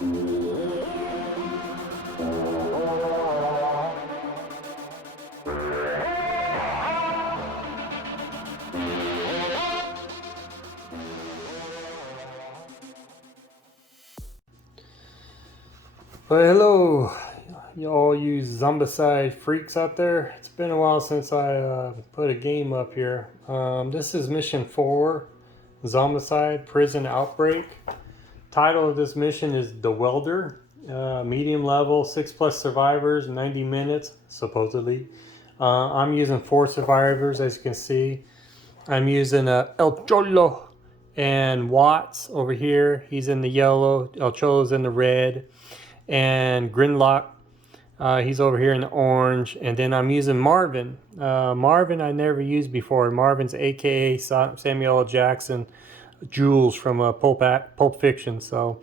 Well, hello, all you Zombicide freaks out there. It's been a while since I put a game up here. This is mission 4, Zombicide Prison Outbreak. Title of this mission is The Welder. Medium level, 6+ survivors, 90 minutes, supposedly. I'm using 4 survivors, as you can see. I'm using El Cholo and Watts over here. He's in the yellow, El Cholo's in the red. And Grinlock, he's over here in the orange. And then I'm using Marvin. Marvin I never used before. Marvin's aka Samuel L. Jackson, Jules from Pulp Fiction. So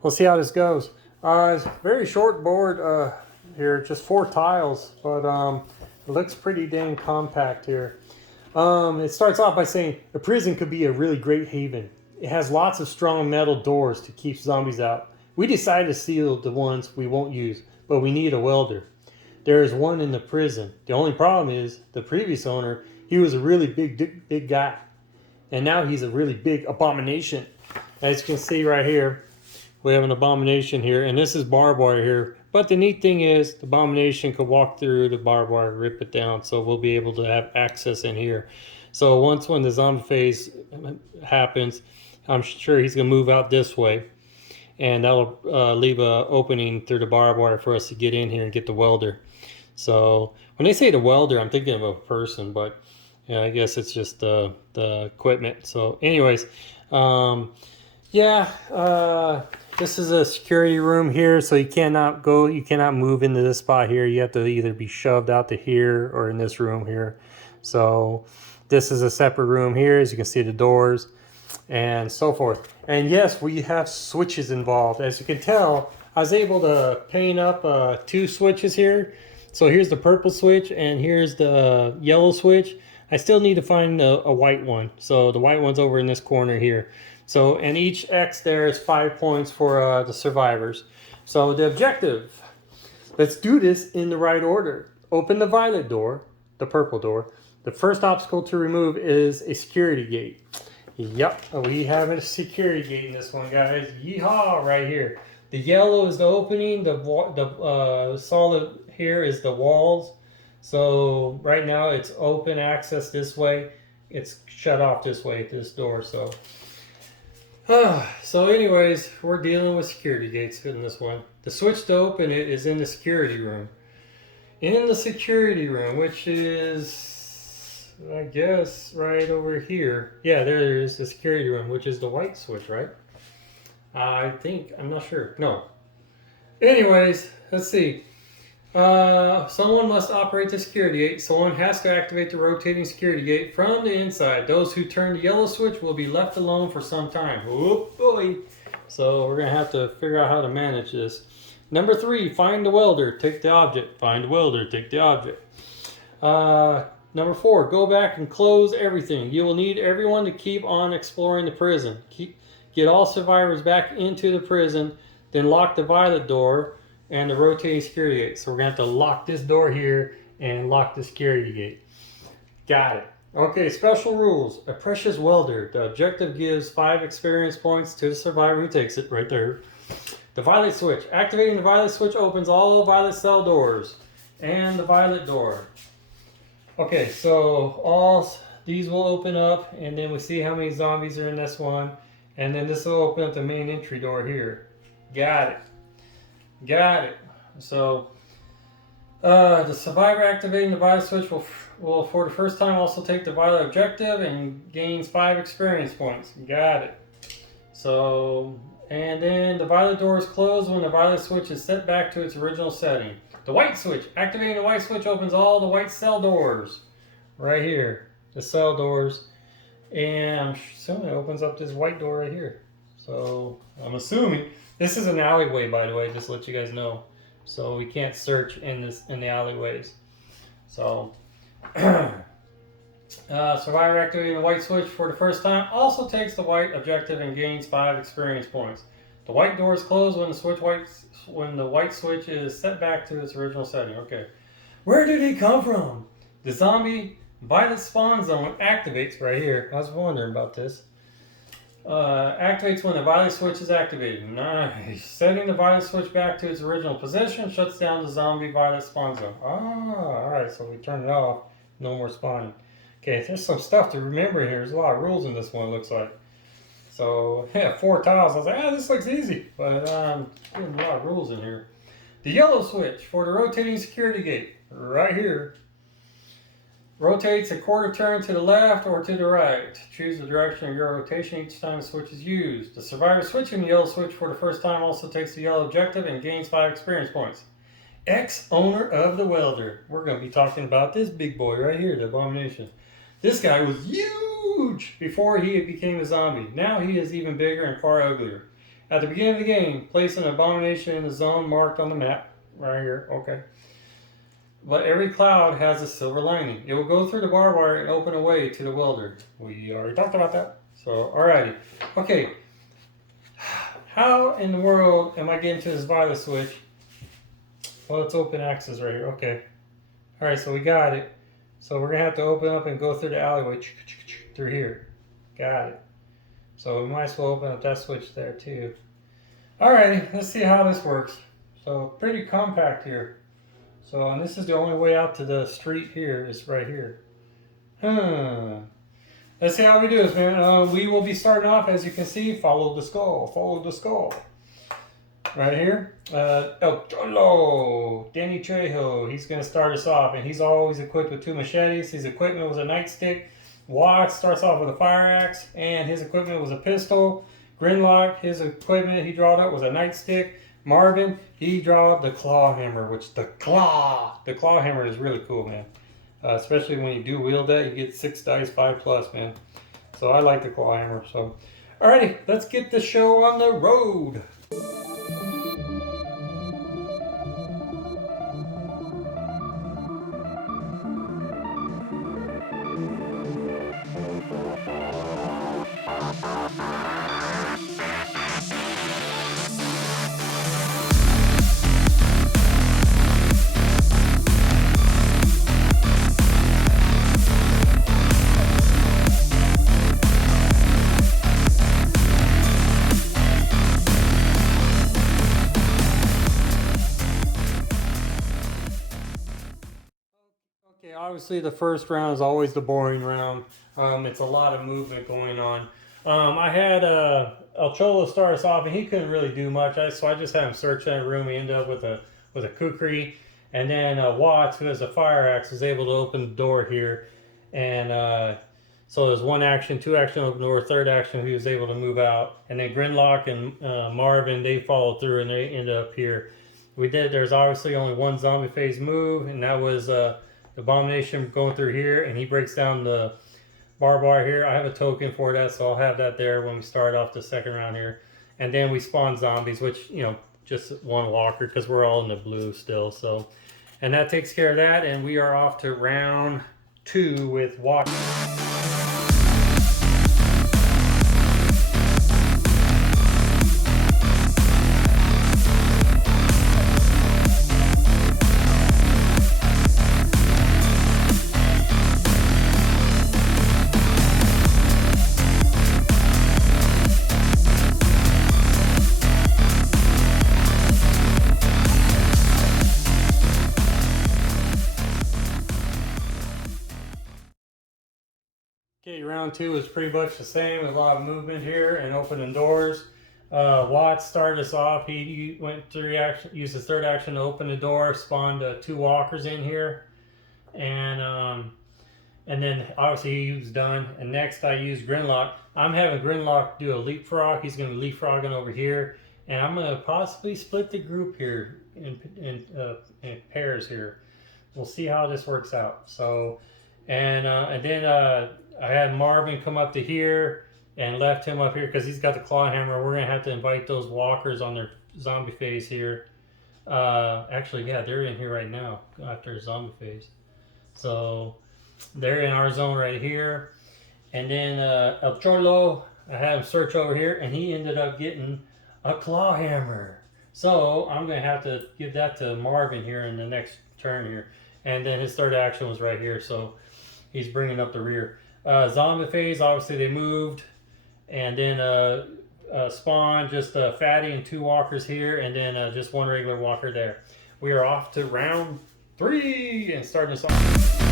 we'll see how this goes. It's a very short board here, just 4 tiles, but it looks pretty dang compact here. It starts off by saying a prison could be a really great haven. It has lots of strong metal doors to keep zombies out. We decided to seal the ones we won't use, but we need a welder. There is one in the prison. The only problem is the previous owner, he was a really big guy. And now he's a really big abomination. As you can see right here, we have an abomination here, and this is barbed wire here. But the neat thing is the abomination could walk through the barbed wire, rip it down, so we'll be able to have access in here. So when the zombie phase happens, I'm sure he's gonna move out this way. And that'll leave an opening through the barbed wire for us to get in here and get the welder. So when they say the welder, I'm thinking of a person, but yeah, I guess it's just the equipment. So anyways, this is a security room here, so you cannot move into this spot here. You have to either be shoved out to here or in this room here. So this is a separate room here, as you can see the doors and so forth. And yes, we have switches involved. As you can tell, I was able to paint up 2 switches here. So here's the purple switch and here's the yellow switch. I still need to find a white one. So the white one's over in this corner here. So, and each X there is 5 points for the survivors. So the objective, let's do this in the right order. Open the violet door, the purple door. The first obstacle to remove is a security gate. Yep, we have a security gate in this one, guys. Yeehaw, right here. The yellow is the opening. The solid here is the walls. So right now it's open access this way. It's shut off this way, this door. So anyways, we're dealing with security gates in this one. The switch to open it is in the security room. In the security room, which is, I guess, right over here. Yeah, there is the security room, which is the white switch, right? I think, I'm not sure. No. Anyways, let's see. Someone must operate the security gate. Someone has to activate the rotating security gate from the inside. Those who turn the yellow switch will be left alone for some time. Oh boy. So we're going to have to figure out how to manage this. Number 3, find the welder, take the object. Find the welder, take the object. Number 4, go back and close everything. You will need everyone to keep on exploring the prison. Get all survivors back into the prison, then lock the violet door and the rotating security gate. So we're going to have to lock this door here and lock the security gate. Got it. Okay, special rules. A precious welder. The objective gives 5 experience points to the survivor who takes it, right there. The violet switch. Activating the violet switch opens all violet cell doors and the violet door. Okay, so all these will open up, and then we see how many zombies are in this one, and then this will open up the main entry door here. Got it. Got it. So the survivor activating the violet switch will for the first time also take the violet objective and gains 5 experience points. Got it. So, and then the violet door is closed when the violet switch is set back to its original setting. The white switch. Activating the white switch opens all the white cell doors. Right here. The cell doors. And I'm assuming it opens up this white door right here. So I'm assuming. This is an alleyway, by the way, just to let you guys know. So we can't search in the alleyways. So survivor activating the white switch for the first time also takes the white objective and gains 5 experience points. The white door is closed when the white switch is set back to its original setting. Okay. Where did he come from? The zombie violet spawn zone activates right here. I was wondering about this. Activates when the violet switch is activated. Nice. Setting the violet switch back to its original position shuts down the zombie violet spawn zone. Alright, so we turn it off. No more spawning. Okay, there's some stuff to remember here. There's a lot of rules in this one, it looks like. So, yeah, 4 tiles. I was like, this looks easy. But there's a lot of rules in here. The yellow switch for the rotating security gate. Right here. Rotates a quarter turn to the left or to the right. Choose the direction of your rotation each time the switch is used. The survivor switching the yellow switch for the first time also takes the yellow objective and gains 5 experience points. Ex-owner of the Welder. We're going to be talking about this big boy right here, the Abomination. This guy was huge before he became a zombie. Now he is even bigger and far uglier. At the beginning of the game, place an Abomination in the zone marked on the map. Right here, okay. But every cloud has a silver lining. It will go through the barbed wire and open a way to the Welder. We already talked about that. So, alrighty. Okay. How in the world am I getting to this violet switch? Well, it's open access right here. Okay. Alright, so we got it. So we're going to have to open up and go through the alleyway through here. Got it. So we might as well open up that switch there too. Alrighty, let's see how this works. So pretty compact here. So, and this is the only way out to the street here, is right here. Let's see how we do this, man. We will be starting off, as you can see, follow the skull. Right here. El Cholo, Danny Trejo, he's going to start us off, and he's always equipped with 2 machetes. His equipment was a nightstick. Watts starts off with a fire axe, and his equipment was a pistol. Grinlock, his equipment he drawed up was a nightstick. Marvin, he drawed the claw hammer, which the claw hammer is really cool, man. Especially when you do wield that, you get 6 dice, 5+, man. So I like the claw hammer. So, alrighty, let's get the show on the road. Okay, obviously the first round is always the boring round. It's a lot of movement going on. I had El Cholo start us off, and he couldn't really do much. So I just had him search that room. He ended up with a kukri, and then Watts, who has a fire axe, was able to open the door here. And so there's 1 action, 2 action, open the door, 3rd action, he was able to move out. And then Grinlock and Marvin, they followed through, and they ended up here. There's obviously only 1 zombie phase move, and that was Abomination going through here, and he breaks down the barbed wire here. I have a token for that, so I'll have that there when we start off the 2nd round here. And then we spawn zombies, which, you know, just 1 walker, because we're all in the blue still. So, and that takes care of that, and we are off to round 2 with walk. Okay, round 2 is pretty much the same. A lot of movement here and opening doors. Watts started us off. He went through action, used his 3rd action to open the door, spawned 2 walkers in here, and then obviously he was done. And next I used Grinlock. I'm having Grinlock do a leapfrog. He's going to be leapfrogging over here, and I'm going to possibly split the group here in pairs here. We'll see how this works out. So, and then I had Marvin come up to here and left him up here because he's got the claw hammer. We're going to have to invite those walkers on their zombie phase here. Actually, yeah, they're in here right now after zombie phase. So they're in our zone right here. And then El Cholo, I had him search over here, and he ended up getting a claw hammer. So I'm going to have to give that to Marvin here in the next turn here. And then his third action was right here, so he's bringing up the rear. Zombie phase, obviously they moved. And then spawn, just Fatty and 2 walkers here, and then just 1 regular walker there. We are off to round 3 and starting this off.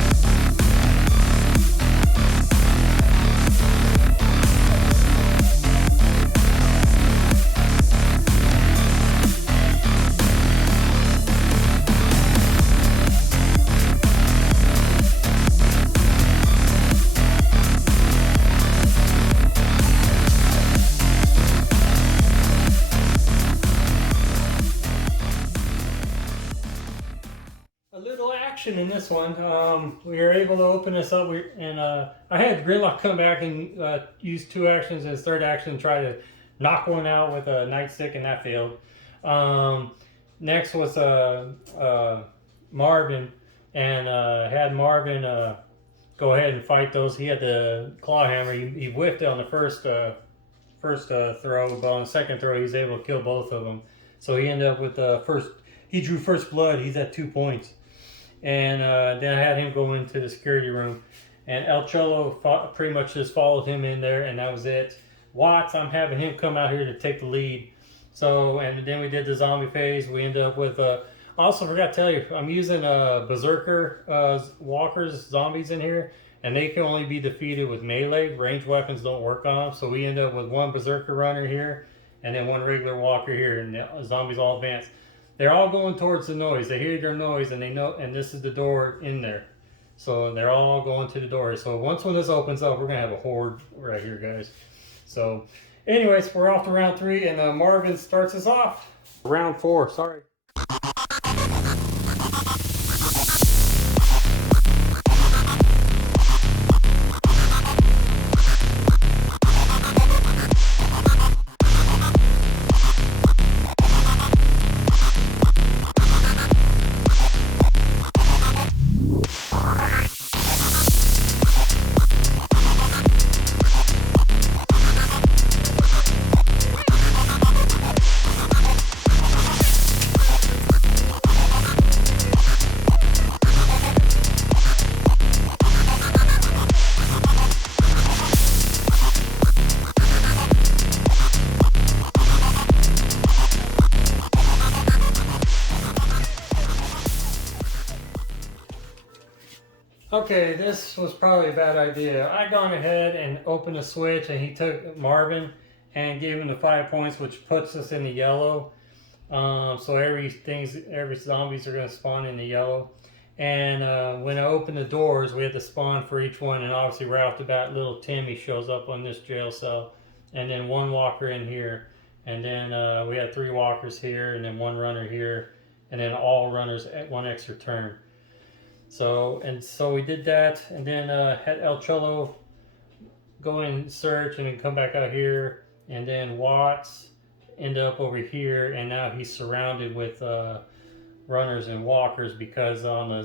In this one, we were able to open this up, I had Gridlock come back and use 2 actions as third action, try to knock one out with a nightstick, and that failed. Next was Marvin, and had Marvin go ahead and fight those. He had the claw hammer. He whiffed it on the first throw, but on the second throw he was able to kill both of them. So he ended up with he drew first blood. He's at 2 points. And then I had him go into the security room, and El Cholo pretty much just followed him in there, and that was it. Watts, I'm having him come out here to take the lead. So, and then we did the zombie phase. We ended up with also forgot to tell you, I'm using berserker walkers, zombies in here, and they can only be defeated with melee. Ranged weapons don't work on them. So we end up with 1 berserker runner here, and then 1 regular walker here, and the zombies all advance. They're all going towards the noise. They hear their noise, and they know, and this is the door in there. So they're all going to the door. So once when this opens up, we're gonna have a horde right here, guys. So anyways, we're off to round 3, and Marvin starts us off. Round 4, sorry. Okay, this was probably a bad idea. I gone ahead and opened a switch, and he took Marvin and gave him the 5 points, which puts us in the yellow. So every zombies are going to spawn in the yellow. And when I opened the doors, we had to spawn for each one. And obviously, right off the bat, little Timmy shows up on this jail cell, and then 1 walker in here, and then we had 3 walkers here, and then 1 runner here, and then all runners at 1 extra turn. So we did that, and then had El Cholo go and search, and then come back out here, and then Watts end up over here, and now he's surrounded with runners and walkers, because on the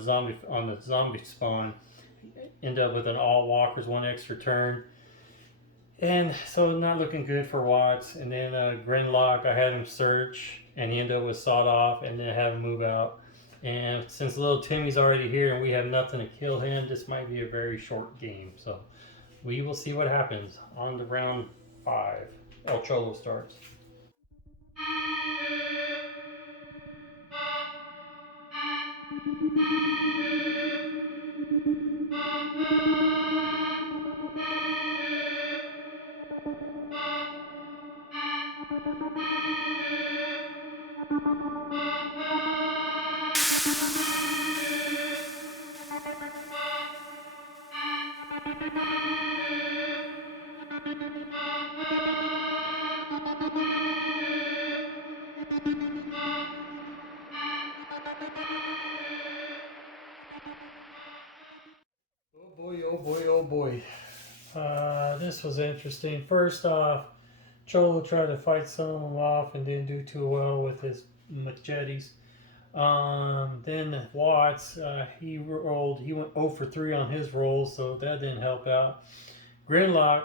zombie spawn, end up with an all walkers 1 extra turn, and so not looking good for Watts. And then Gridlock, I had him search, and he ended up with sawed off, and then have him move out. And since little Timmy's already here and we have nothing to kill him, this might be a very short game. So we will see what happens. On to round 5. El Cholo starts. Oh boy, oh boy, oh boy. This was interesting. First off, Cholo tried to fight some of them off and didn't do too well with his machetes. Then Watts, he went 0 for 3 on his rolls, so that didn't help out. Gridlock,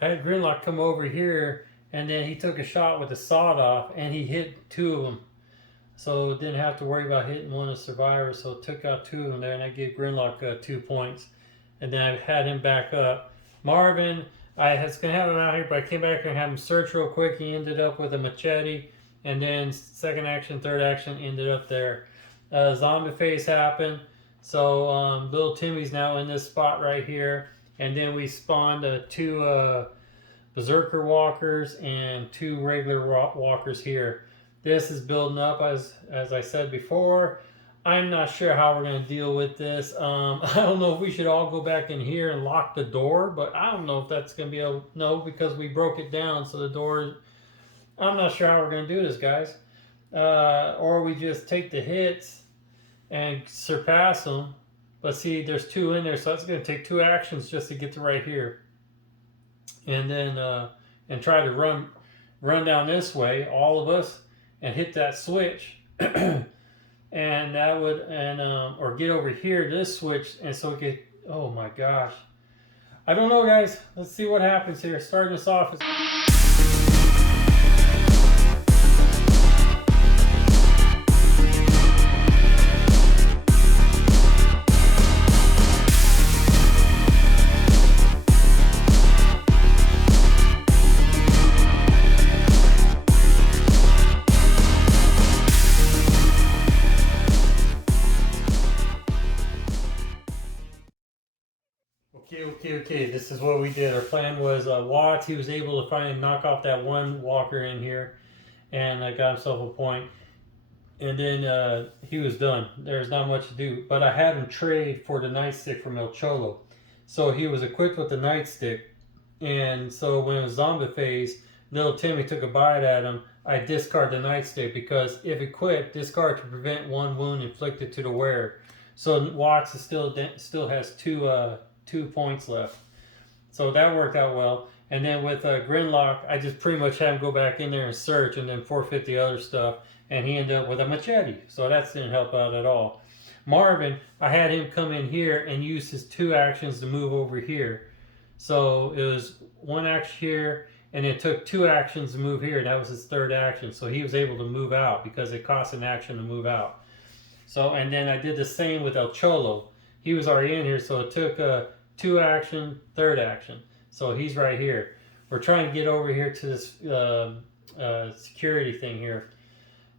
I had Gridlock come over here, and then he took a shot with the sawed off, and he hit 2 of them. So didn't have to worry about hitting one of the survivors. So took out 2 of them there, and I gave Grimlock 2 points. And then I had him back up. Marvin, I was gonna have him out here, but I came back and had him search real quick. He ended up with a machete, and then second action, third action ended up there. Zombie phase happened. So little Timmy's now in this spot right here, and then we spawned 2 berserker walkers and 2 regular walkers here. This is building up as I said before. I'm not sure how we're going to deal with this. I don't know if we should all go back in here and lock the door, but I don't know if that's going to be able, no, because we broke it down, so the door, I'm not sure how we're going to do this, guys. Or we just take the hits and surpass them. But see, there's 2 in there, so that's going to take 2 actions just to get to right here. And then, and try to run down this way, all of us, and hit that switch. And that would, or get over here to this switch, and so we could, oh my gosh. I don't know, guys. Let's see what happens here. Starting us off is... Okay, this is what we did. Our plan was Watts, he was able to finally knock off that 1 walker in here, and got himself a point. And then he was done. There's not much to do. But I had him trade for the nightstick from El Cholo. So he was equipped with the nightstick. And so when it was zombie phase, little Timmy took a bite at him. I discard the nightstick because if equipped, discard to prevent 1 wound inflicted to the wearer. So Watts is still has 2 points left. So that worked out well. And then with Grimlock, I just pretty much had him go back in there and search and then forfeit the other stuff. And he ended up with a machete. So that didn't help out at all. Marvin, I had him come in here and use his 2 actions to move over here. So it was 1 action here, and it took 2 actions to move here. That was his 3rd action. So he was able to move out because it cost an action to move out. So, and then I did the same with El Cholo. He was already in here, so it took 2 action, 3rd action. So he's right here. We're trying to get over here to this security thing here,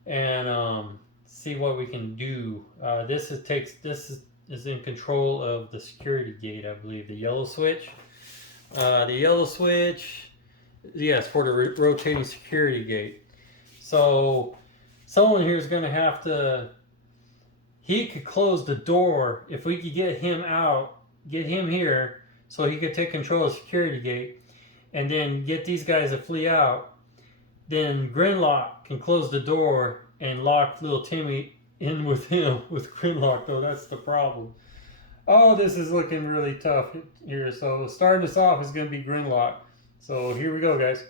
and see what we can do. This is in control of the security gate, I believe. The yellow switch. The yellow switch, yes, for the rotating security gate. So someone here is going to have to. He could close the door if we could get him out, get him here, so he could take control of the security gate, and then get these guys to flee out. Then Grimlock can close the door and lock little Timmy in with him, with Grimlock, though that's the problem. Oh, this is looking really tough here. So starting us off is going to be Grimlock. So here we go, guys.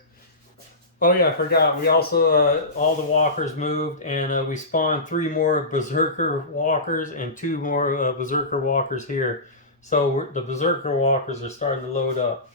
Oh yeah, I forgot. We also, all the walkers moved, and we spawned 3 more berserker walkers and 2 more berserker walkers here. So the berserker walkers are starting to load up.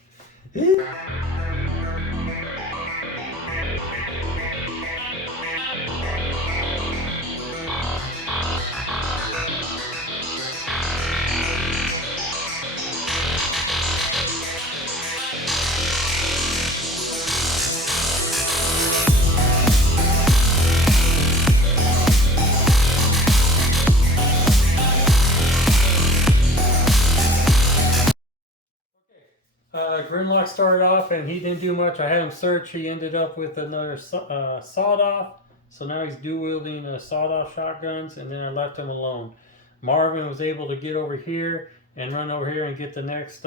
Grimlock started off and he didn't do much. I had him search. He ended up with another sawed-off. So now he's dual-wielding sawed-off shotguns, and then I left him alone. Marvin was able to get over here and run over here and get the next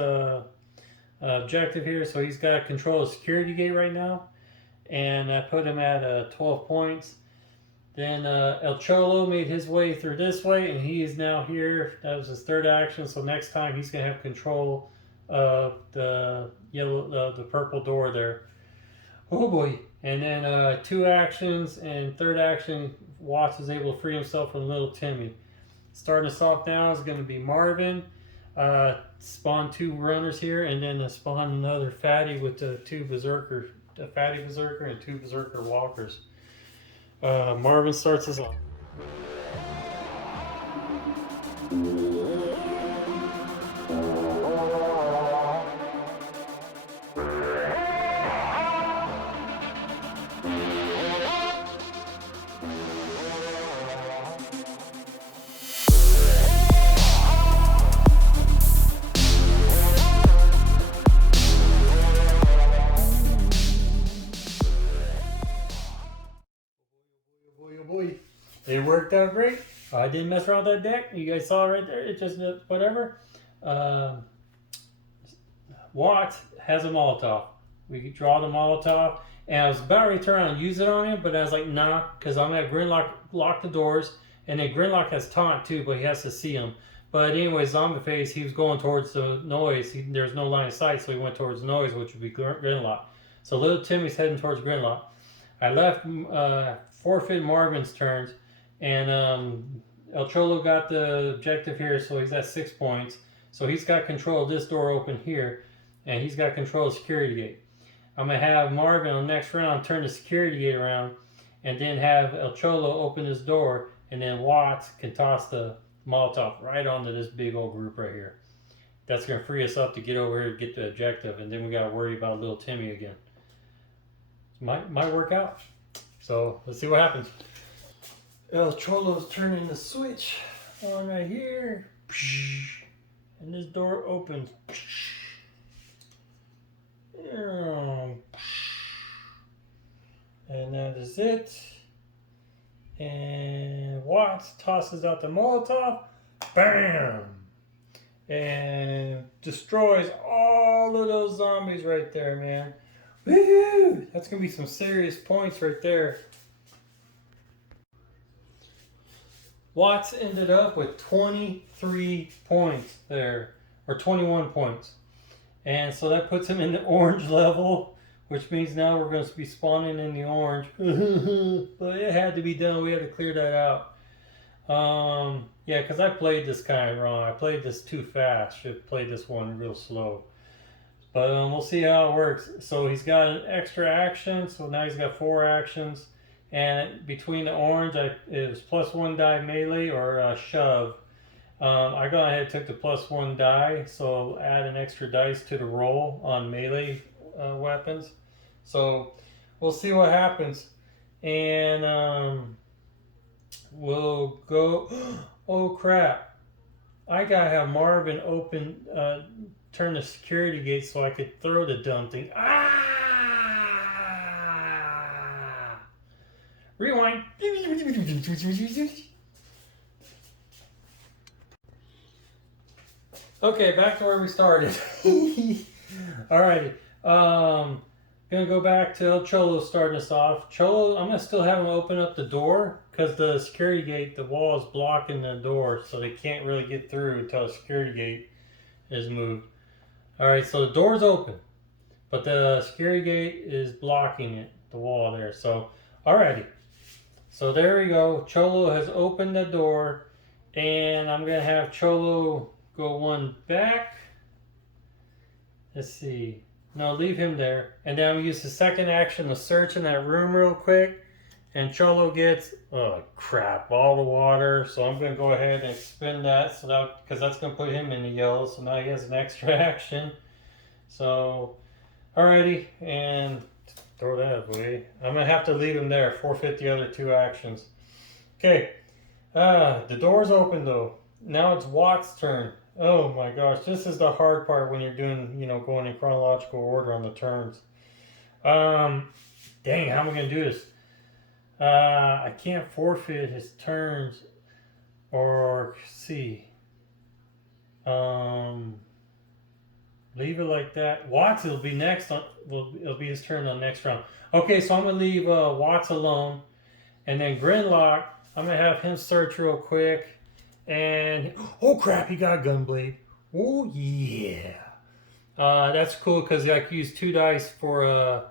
objective here. So he's got control of the security gate right now. And I put him at 12 points. Then El Cholo made his way through this way, and he is now here. That was his 3rd action. So next time he's going to have control of the yellow, the purple door there. Oh boy! And then 2 actions, and 3rd action, Watts was able to free himself from little Timmy. Starting us off now is going to be Marvin. Spawn 2 runners here, and then spawn another fatty with the 2 berserker a fatty berserker and 2 berserker walkers. Marvin starts us off. It worked out great. I didn't mess around with that deck. You guys saw right there. It just whatever. Watt has a Molotov. We could draw the Molotov. And I was about ready to turn around and use it on him, but I was like, nah, because I'm going to Gridlock lock the doors. And then Gridlock has taunt too, but he has to see him. But anyway, Zombie Face, he was going towards the noise. There's no line of sight, so he went towards the noise, which would be Gridlock. So little Timmy's heading towards Gridlock. I left forfeit Marvin's turns. And El Cholo got the objective here, so he's at 6 points. So he's got control of this door open here, and he's got control of the security gate. I'm going to have Marvin on the next round turn the security gate around, and then have El Cholo open his door, and then Watts can toss the Molotov right onto this big old group right here. That's going to free us up to get over here to get the objective, and then we got to worry about little Timmy again. Might work out. So let's see what happens. El Cholo's turning the switch on right here, and this door opens. And that is it. And Watts tosses out the Molotov, bam, and destroys all of those zombies right there, man. Woo! That's gonna be some serious points right there. Watts ended up with 23 points there, or 21 points. And so that puts him in the orange level, which means now we're going to be spawning in the orange. But it had to be done. We had to clear that out. Yeah, because I played this kind of wrong. I played this too fast. Should have played this one real slow. But we'll see how it works. So he's got an extra action. So now he's got 4 actions. And between the orange, it was +1 die melee or shove. I got ahead and took the +1 die, so add an extra dice to the roll on melee weapons. So we'll see what happens. And we'll go. Oh crap! I gotta have Marvin open, turn the security gate so I could throw the dumb thing. Ah! Rewind. Okay, back to where we started. Alrighty. Gonna go back to El Cholo starting us off. Cholo, I'm gonna still have him open up the door because the security gate, the wall is blocking the door, so they can't really get through until the security gate is moved. Alright, so the door's open, but the security gate is blocking it, the wall there. So, alrighty. So there we go. Cholo has opened the door, and I'm going to have Cholo go 1 back. Let's see. No, leave him there. And then I'm going to use the second action to search in that room real quick. And Cholo gets, oh crap, all the water. So I'm going to go ahead and spin that, so that because that's going to put him in the yellow. So now he has an extra action. So, alrighty, and throw that away. I'm going to have to leave him there, forfeit the other 2 actions. Okay, the door's open though. Now it's Watt's turn. Oh my gosh, this is the hard part when you're doing, going in chronological order on the turns. Dang, how am I going to do this? I can't forfeit his turns or see. Leave it like that. Watts will be next on. It'll be his turn on next round. Okay, so I'm gonna leave Watts alone, and then Gridlock. I'm gonna have him search real quick, and oh crap, he got Gunblade. Oh yeah, that's cool because I can use 2 dice for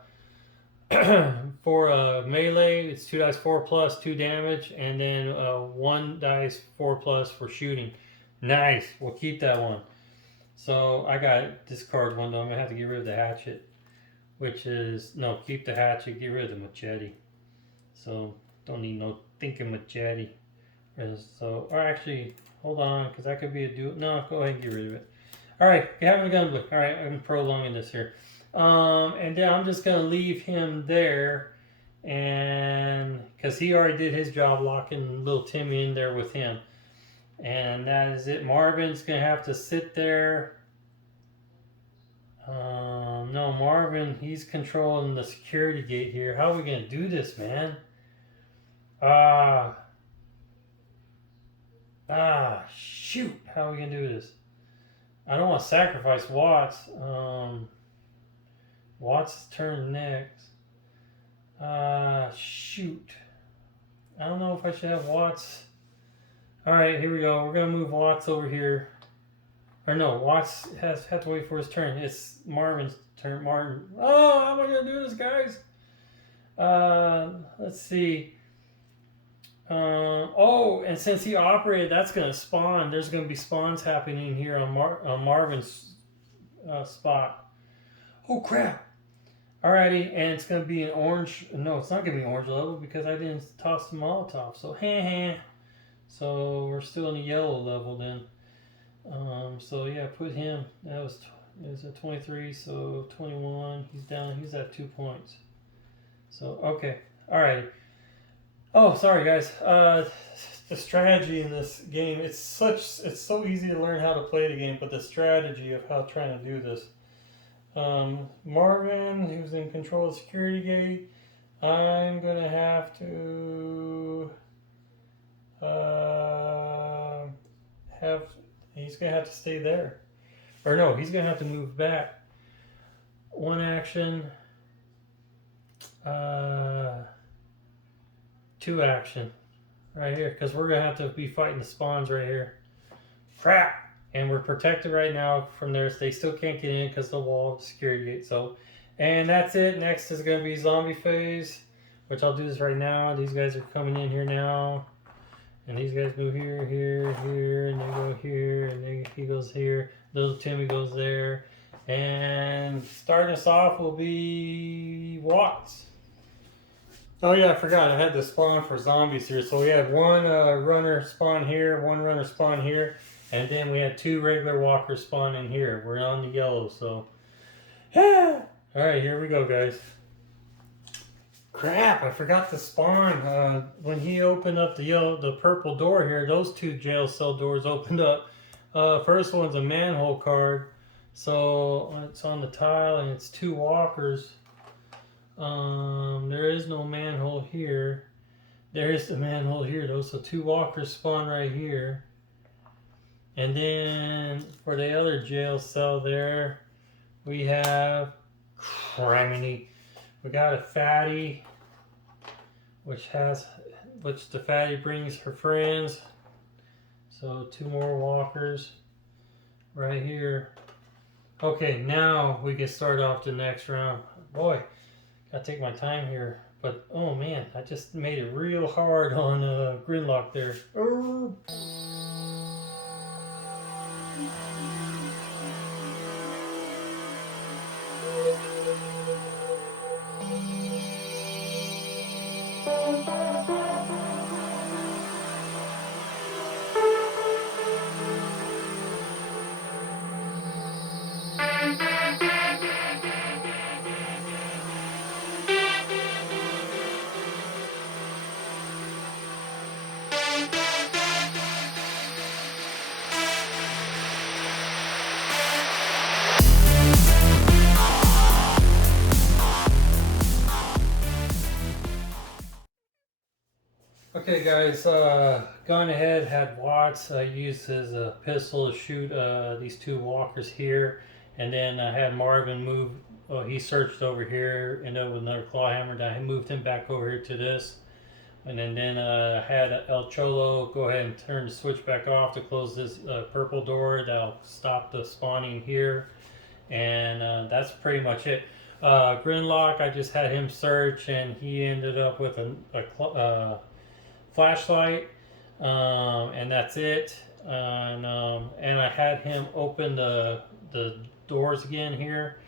melee. It's 2 dice 4+ 2 damage, and then 1 dice 4+ for shooting. Nice. We'll keep that one. So I got discard one though. I'm gonna have to get rid of the hatchet. which is, no, keep the hatchet, get rid of the machete. So don't need no thinking machete. So, or actually, hold on, because that could be a do. No, go ahead and get rid of it. All right, having a gun blue. All right, I'm prolonging this here. And then I'm just gonna leave him there, and because he already did his job locking little Timmy in there with him, and that is it. Marvin's gonna have to sit there. No, Marvin, he's controlling the security gate here. How are we gonna do this, man? Shoot! How are we gonna do this? I don't want to sacrifice Watts. Watts' turn next. Shoot. I don't know if I should have Watts. Alright, here we go. We're going to move Watts over here. Or no, Watts has to wait for his turn. It's Marvin's turn. Marvin. Oh, how am I going to do this, guys? Let's see. Oh, and since he operated, that's going to spawn. There's going to be spawns happening here on Marvin's spot. Oh, crap. Alrighty, and it's going to be an orange. No, it's not going to be an orange level because I didn't toss the Molotov. So, So, we're still in the yellow level then. So, yeah, put him. That was a 23, so 21. He's down. He's at 2 points. So, okay. Alrighty. Oh, sorry, guys. The strategy in this game, it's so easy to learn how to play the game, but the strategy of how trying to do this. Marvin, who's in control of the security gate, I'm going to have to he's going to have to stay there. Or no, he's going to have to move back. One action. Two action. Right here, because we're going to have to be fighting the spawns right here. Crap! And we're protected right now from there. They still can't get in because the wall of security gate. So, and that's it. Next is going to be zombie phase, which I'll do this right now. These guys are coming in here now. And these guys go here, here, here, and they go here, and then he goes here. Little Timmy goes there. And starting us off will be Watts. Oh yeah, I forgot. I had the spawn for zombies here. So we had one runner spawn here, one runner spawn here, and then we had two regular walkers spawn in here. We're on the yellow, so yeah. All right, here we go, guys. Crap! I forgot to spawn. When he opened up the purple door here, those two jail cell doors opened up. First one's a manhole card, so it's on the tile, and it's two walkers. There is no manhole here. There is the manhole here though, so two walkers spawn right here. And then for the other jail cell there, we have criminy. We got a fatty, which the fatty brings her friends. So two more walkers right here. Okay, now we can start off the next round. Boy, gotta take my time here. But oh man, I just made it real hard on Gridlock there. Oh. Okay guys, gone ahead, had Watts use his pistol to shoot these two walkers here, and then I had Marvin move, he searched over here, ended up with another claw hammer down, he moved him back over here to this, and then had El Cholo go ahead and turn the switch back off to close this purple door, that'll stop the spawning here, and that's pretty much it. Gridlock, I just had him search, and he ended up with a flashlight, and that's it. And I had him open the doors again here,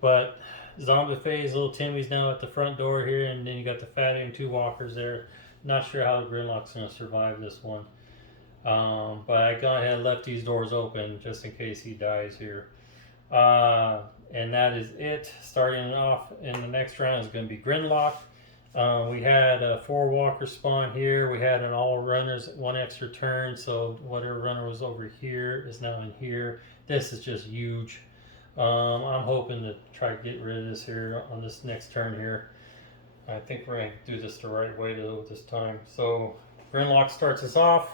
but Zombie phase, little Timmy's now at the front door here, and then you got the fatty and 2 walkers there. Not sure how the Grimlock's going to survive this one. But I gone ahead and left these doors open just in case he dies here. And that is it. Starting off in the next round is going to be Grimlock. We had a 4 walker spawn here. We had an all runners, 1 extra turn. So whatever runner was over here is now in here. This is just huge. I'm hoping to try to get rid of this here on this next turn here. I think we're going to do this the right way though this time. So Grimlock starts us off.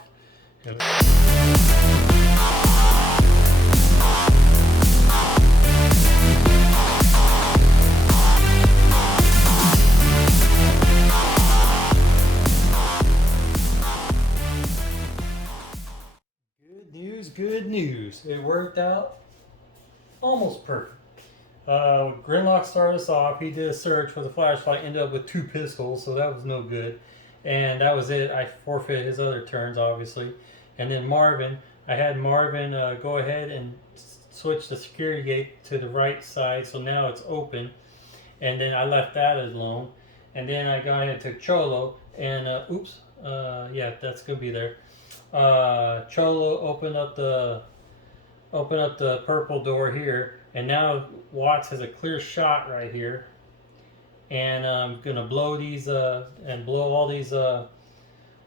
Good news. It worked out almost perfect. Grimlock started us off. He did a search with a flashlight, ended up with 2 pistols, so that was no good. And that was it. I forfeit his other turns, obviously. And then Marvin, I had Marvin go ahead and switch the security gate to the right side, so now it's open. And then I left that alone. And then I got ahead and took Cholo, and yeah, that's gonna be there. Cholo opened up the purple door here, and now Watts has a clear shot right here, and I'm gonna blow these and blow all these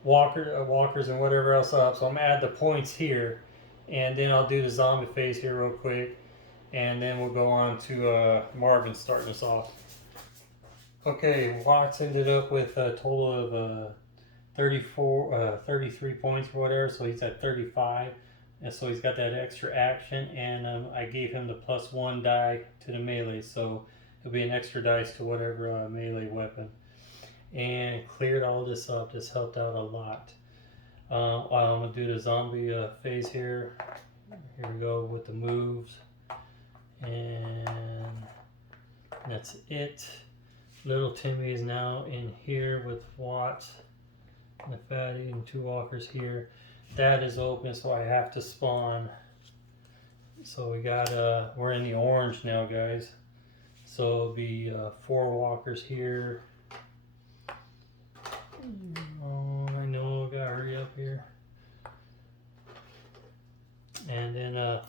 walkers and whatever else up. So I'm gonna add the points here, and then I'll do the zombie phase here real quick, and then we'll go on to Marvin starting us off. Okay, Watts ended up with a total of 33 points or whatever, so he's at 35, and so he's got that extra action, and I gave him the +1 die to the melee, so it'll be an extra dice to whatever melee weapon, and cleared all this up. This helped out a lot. I'm gonna do the zombie phase here. Here we go with the moves, and that's it. Little Timmy is now in here with Watts, the fatty and 2 walkers here. That is open, so I have to spawn. So we got we're in the orange now, guys. So it'll be 4 walkers here. Oh, I know, gotta hurry up here. And then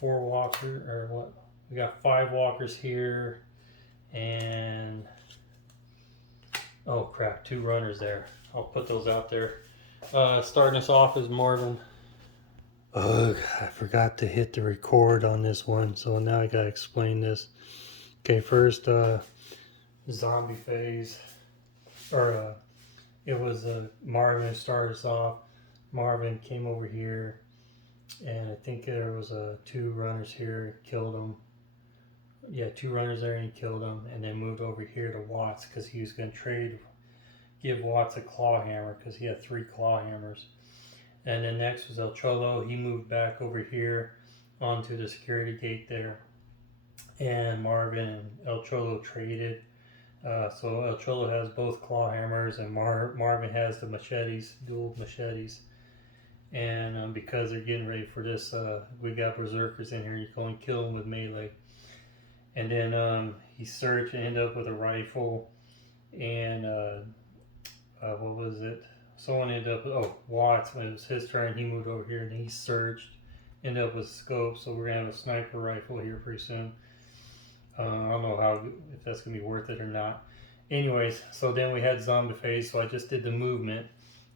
4 walker, or what? We got 5 walkers here, and oh crap, 2 runners there. I'll put those out there. Starting us off is Marvin. Ugh, I forgot to hit the record on this one, so now I gotta explain this. Okay, first zombie phase, or it was Marvin started us off. Marvin came over here, and I think there was 2 runners here, killed them. Yeah, 2 runners there, and he killed them, and then moved over here to Watts because he was going to give Watts a claw hammer because he had 3 claw hammers. And then next was El Cholo. He moved back over here onto the security gate there, and Marvin and El Cholo traded. So El Cholo has both claw hammers, and Marvin has the machetes, dual machetes. And because they're getting ready for this, we got berserkers in here. You can only kill them with melee. And then he searched and ended up with a rifle, and what was it? Someone ended up, Watts, when it was his turn, he moved over here and he searched, ended up with a scope, so we're going to have a sniper rifle here pretty soon. I don't know if that's going to be worth it or not. Anyways, so then we had zombie phase, so I just did the movement.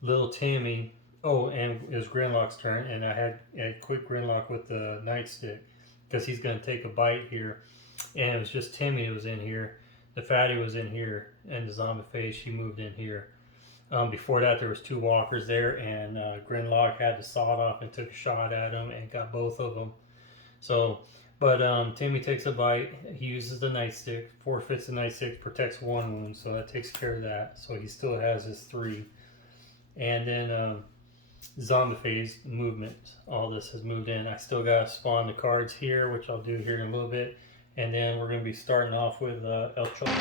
Little Timmy, and it was Grimlock's turn, and I had a quick Grimlock with the nightstick, because he's going to take a bite here. And it was just Timmy who was in here. The fatty was in here, and the zombie phase, she moved in here. Before that, there was 2 walkers there, and Grimlock had the sawed off and took a shot at him and got both of them. So, but Timmy takes a bite. He uses the nightstick, forfeits the nightstick, protects 1 wound, so that takes care of that. So he still has his 3. And then zombie phase movement. All this has moved in. I still got to spawn the cards here, which I'll do here in a little bit. And then we're going to be starting off with El Cholo.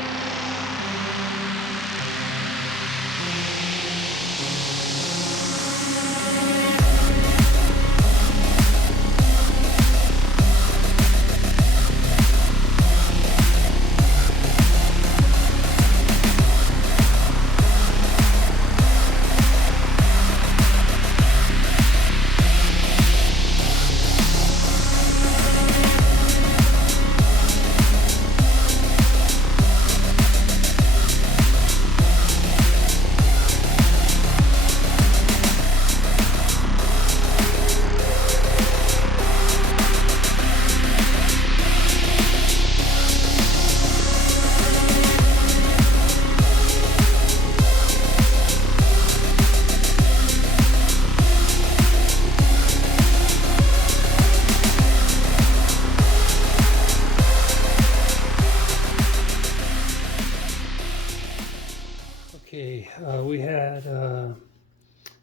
Okay, we had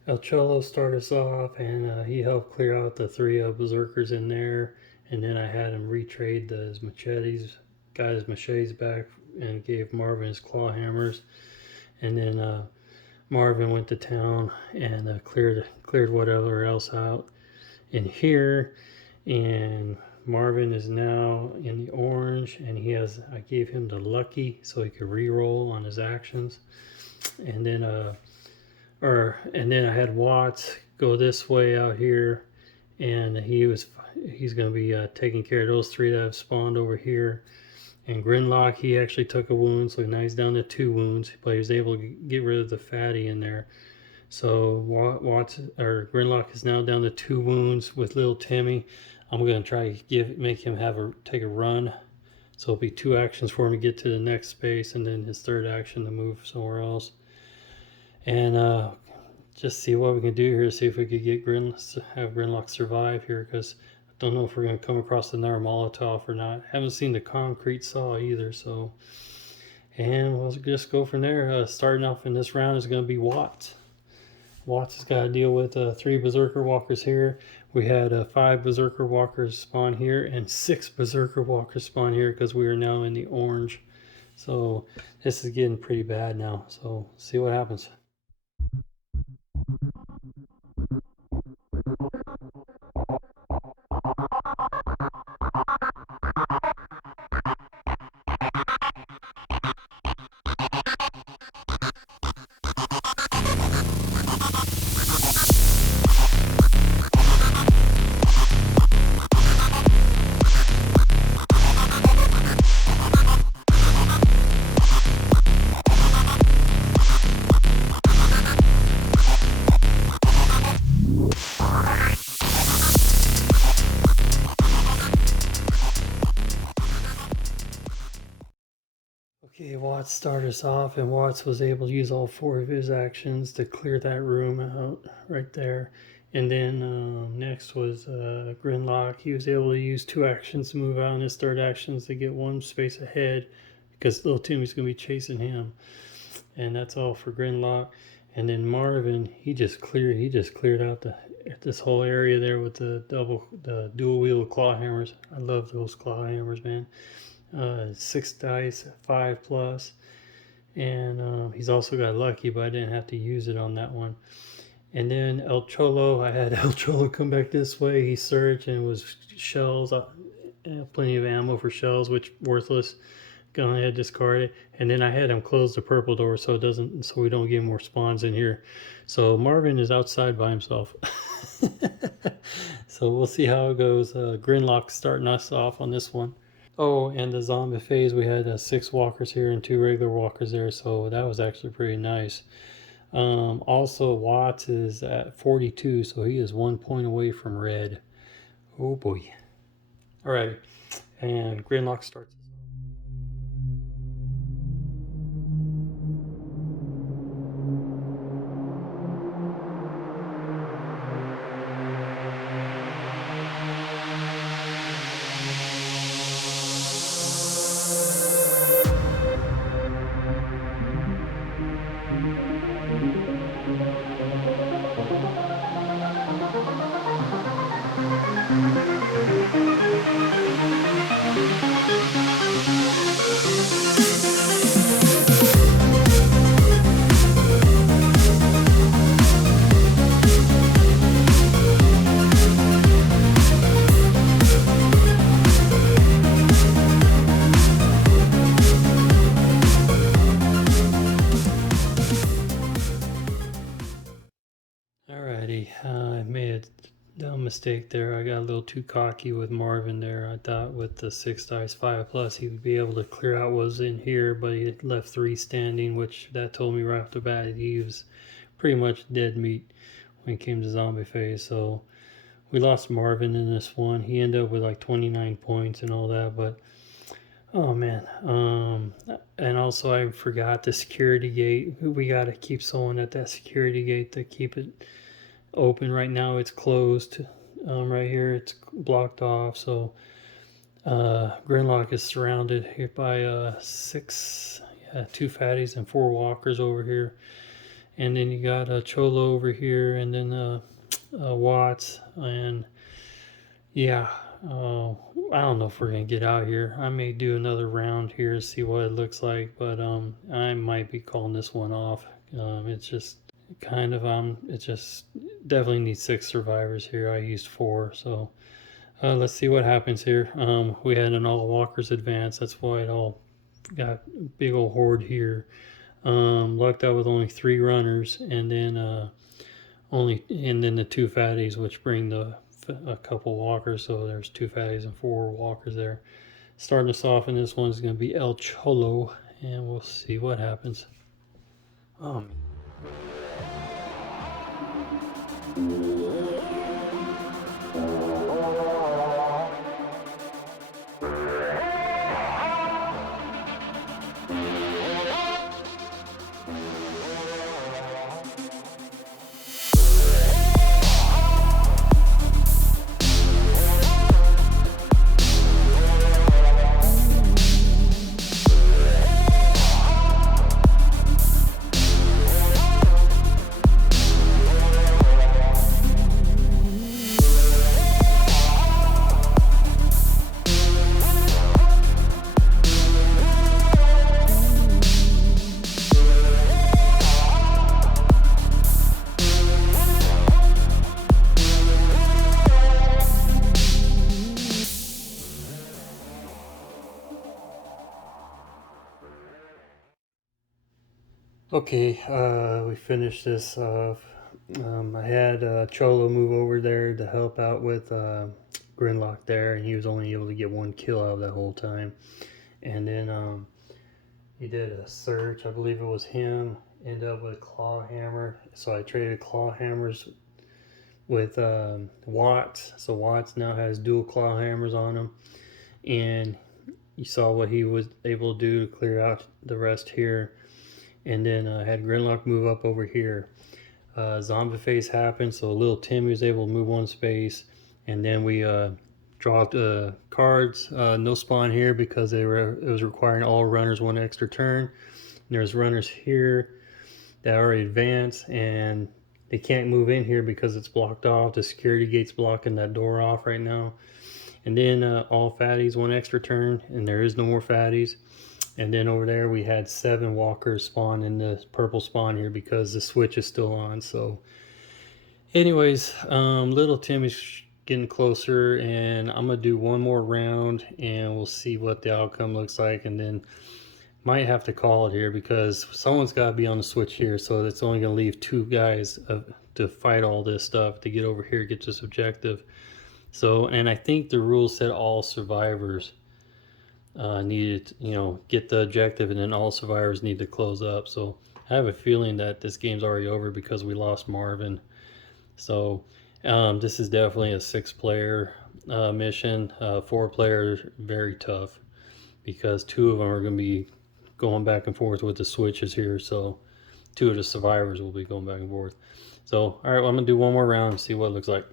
El Cholo start us off, and he helped clear out the three berserkers in there, and then I had him retrade his machetes, got his machetes back, and gave Marvin his claw hammers, and then Marvin went to town and cleared whatever else out in here, and Marvin is now in the orange, and I gave him the lucky so he could re-roll on his actions, and then I had Watts go this way out here, and he's going to be taking care of those three that have spawned over here. And Grinlock, he actually took a wound, so now he's down to 2 wounds, but he was able to get rid of the fatty in there. So Grinlock is now down to 2 wounds with little Timmy. I'm going to try to make him take a run. So it'll be 2 actions for him to get to the next space, and then his 3rd action to move somewhere else. And just see what we can do here, see if we could have Grinlock survive here, because I don't know if we're going to come across another Molotov or not. Haven't seen the concrete saw either, so. And we'll just go from there. Starting off in this round is going to be Watts. Watts has got to deal with 3 Berserker Walkers here. We had 5 Berserker Walkers spawn here and 6 Berserker Walkers spawn here because we are now in the orange. So this is getting pretty bad now. So see what happens. Okay, Watts started us off, and Watts was able to use all 4 of his actions to clear that room out right there. And then next was Grinlock. He was able to use 2 actions to move out, and his 3rd actions to get 1 space ahead because little Timmy's going to be chasing him. And that's all for Grinlock. And then Marvin, he just cleared out this whole area there with the dual wheel claw hammers. I love those claw hammers, man. 6 dice, 5+, and he's also got lucky, but I didn't have to use it on that one. And then El Cholo, I had El Cholo come back this way. He searched, and it was shells, plenty of ammo for shells, which worthless. Go ahead, discard it. And then I had him close the purple door so we don't get more spawns in here. So Marvin is outside by himself. So we'll see how it goes. Grinlock starting us off on this one. Oh, and the zombie phase, we had 6 walkers here and 2 regular walkers there, so that was actually pretty nice. Also, Watts is at 42, so he is 1 point away from red. Oh boy. Alright, and Grinlock starts. I made a dumb mistake there. I got a little too cocky with Marvin there. I thought with the 6 dice 5+, he would be able to clear out what was in here, but he left 3 standing, which that told me right off the bat he was pretty much dead meat when it came to zombie phase. So we lost Marvin in this one. He ended up with like 29 points and all that, but oh man. And also I forgot the security gate. We got to keep someone at that security gate to keep it open. Right now it's closed. Right here it's blocked off, so Grinlock is surrounded here by 6 2 fatties and 4 walkers over here, and then you got a Cholo over here, and then Watts, and yeah. I don't know if we're gonna get out here. I may do another round here to see what it looks like, but I might be calling this one off. It's just kind of it just definitely needs 6 survivors here. I used 4, so let's see what happens here. We had an all walkers advance, that's why it all got big old horde here. Lucked out with only 3 runners, and then the 2 fatties, which bring a couple walkers. So there's 2 fatties and 4 walkers there. Starting us off, and this one's going to be El Cholo, and we'll see what happens. Okay, we finished this off. I had Cholo move over there to help out with Grinlock there, and he was only able to get 1 kill out of that whole time. And then he did a search, I believe it was him, ended up with a claw hammer. So I traded claw hammers with Watts. So Watts now has dual claw hammers on him, and you saw what he was able to do to clear out the rest here. And then I had Grinlock move up over here. Zombie phase happened, so little Timmy was able to move 1 space, and then we draw the cards. No spawn here because it was requiring all runners 1 extra turn. And there's runners here that already advanced, and they can't move in here because it's blocked off. The security gate's blocking that door off right now. And then all fatties 1 extra turn, and there is no more fatties. And then over there we had 7 walkers spawn in the purple spawn here because the switch is still on. So anyways, little Timmy's getting closer, and I'm gonna do 1 more round and we'll see what the outcome looks like, and then might have to call it here because someone's got to be on the switch here. So it's only gonna leave 2 guys to fight all this stuff to get over here, get this objective. So, and I think the rules said all survivors needed, get the objective, and then all survivors need to close up. So I have a feeling that this game's already over because we lost Marvin. So this is definitely a 6-player mission. 4-player, very tough because 2 of them are going to be going back and forth with the switches here. So 2 of the survivors will be going back and forth. So all right, well, I'm gonna do 1 more round and see what it looks like.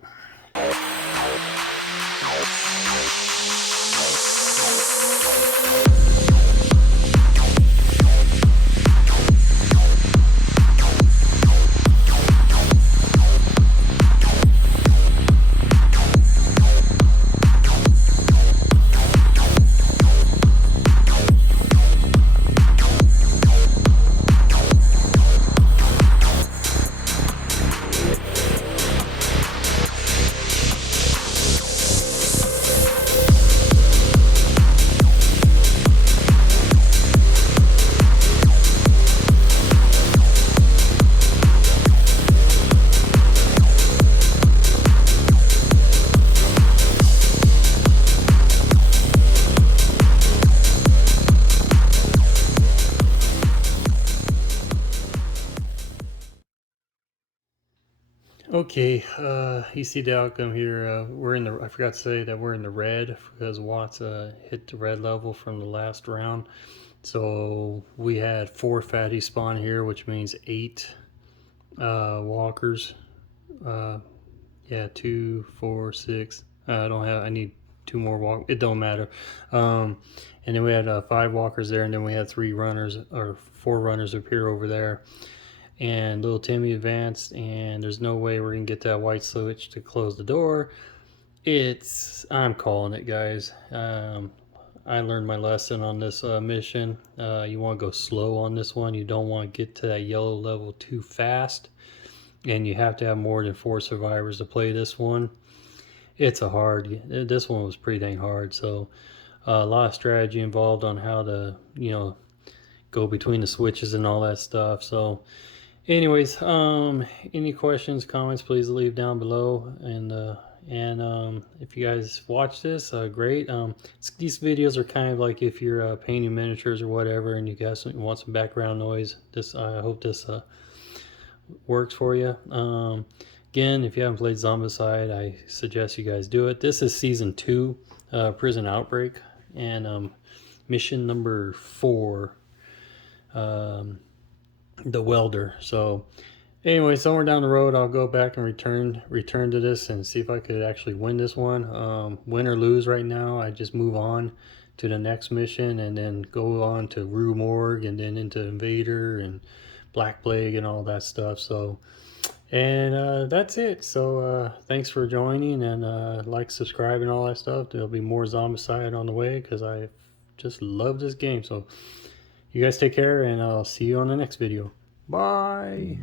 Okay, you see the outcome here. We're in the, I forgot to say that we're in the red because Watts hit the red level from the last round. So we had 4 fatties spawn here, which means 8 walkers. Yeah, 2, 4, 6. I need 2 more walk. It don't matter. And And then we had 5 walkers there, and then we had 3 runners, or 4 runners appear over there. And little Timmy advanced, and there's no way we're gonna get that white switch to close the door. I'm calling it, guys. I learned my lesson on this mission. You want to go slow on this one. You don't want to get to that yellow level too fast, and you have to have more than 4 survivors to play this one. This one was pretty dang hard, so a lot of strategy involved on how to, go between the switches and all that stuff. So anyways, any questions, comments, please leave down below. And if you guys watch this, great. These videos are kind of like if you're painting miniatures or whatever, and you guys want some background noise. I hope this works for you. Again, if you haven't played Zombicide, I suggest you guys do it. This is season 2, Prison Outbreak, and mission number 4, the Welder. So anyway, somewhere down the road, I'll go back and return to this and see if I could actually win this one. Win or lose right now, I just move on to the next mission and then go on to Rue Morgue and then into Invader and Black Plague and all that stuff. So, and that's it. So thanks for joining, and like, subscribe, and all that stuff. There'll be more Zombicide on the way because I just love this game. So you guys take care, and I'll see you on the next video. Bye.